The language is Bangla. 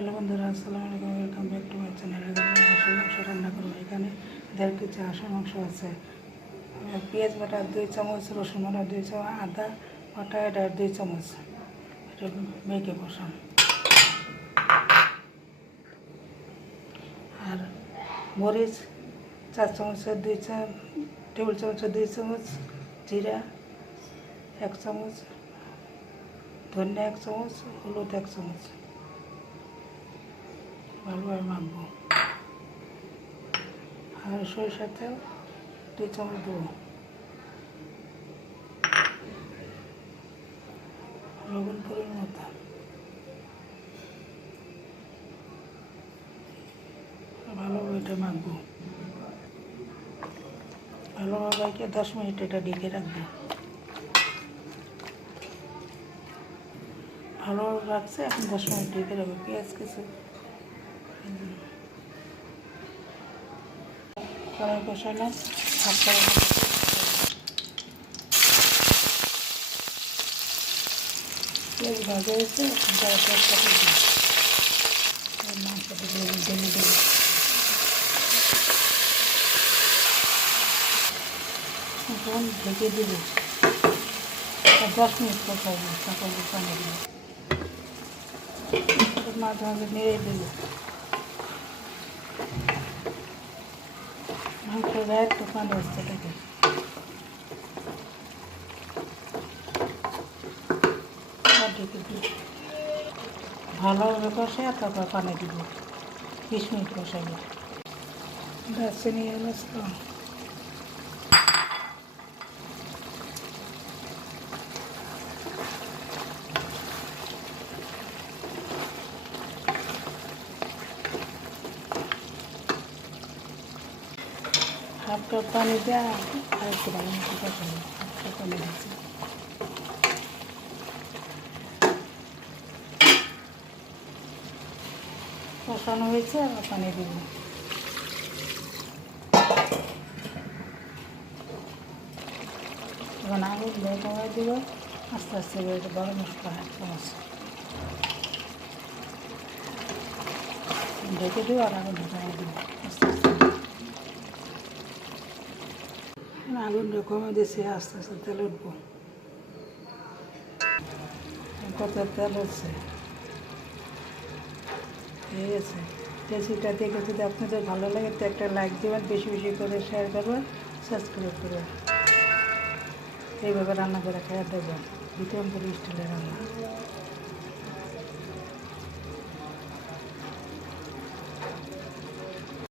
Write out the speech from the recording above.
হ্যালো বন্ধুরা, আসসালামু আলাইকুম welcome back to my channel হাঁসের মাংস রান্না করব। এখানে দেড় কেজি হাঁসের মাংস আছে। পেঁয়াজ বাটা দুই চামচ, রসুন বাটা দুই চামচ, আদা বাটা এটা দুই চামচ। এটা মেখে বসাম আর মরিচ চার চামচের দুই চাম, টেবিল চামচের দুই চামচ, জিরা এক চামচ, ধনিয়া এক চামচ, হলুদ এক চামচ। ভালোভাবে মাখবো। আর সরিষার তেল দুই চামচ দেবো। লবণ পরিমাণ মতো। ভালোভাবে এটা মাখবো। ভালোভাবে দশ মিনিট এটা ঢেকে রাখব। ভালোভাবে রাখছে, এখন দশ মিনিট ঢেকে রাখব। পেঁয়াজ কিছু কড়াই বসালাম হাফ কড়াই পেঁয়াজ ভাজা হয়েছে দিই। মাংসটা ঢেলে দেবো এখন ঢেকে দেবো। দশ মিনিট কষাবো তারপর মাঝে মাঝে নেড়ে দেবো। ভালোভাবে কষে আর তারপর পানি দিব। বিশ মিনিট কষাই দারচিনি এলাচ হাফ কাপ পানি দেওয়া আর একটু কষাবো হাফ কাপ পানি দিচ্ছি। কষানো হয়েছে আবার পানি দিব। এখন আলু কমাই দিব। আস্তে আস্তে করে গরম মশলা চামচ ঢেকে দিব আর ঢেকে দিব আস্তে আস্তে আগুনটা কমে আস্তে আস্তে তেল উঠবো। কত তেল হচ্ছে হয়ে গেছে রেসিপিটা দেখে যদি আপনাদের ভালো লাগে, তো একটা লাইক দেবেন, বেশি বেশি করে শেয়ার করবেন সাবস্ক্রাইব করবেন। এইভাবে রান্না করে খেয়ে দেবেন। বিক্রমপুর স্টাইলে রান্না।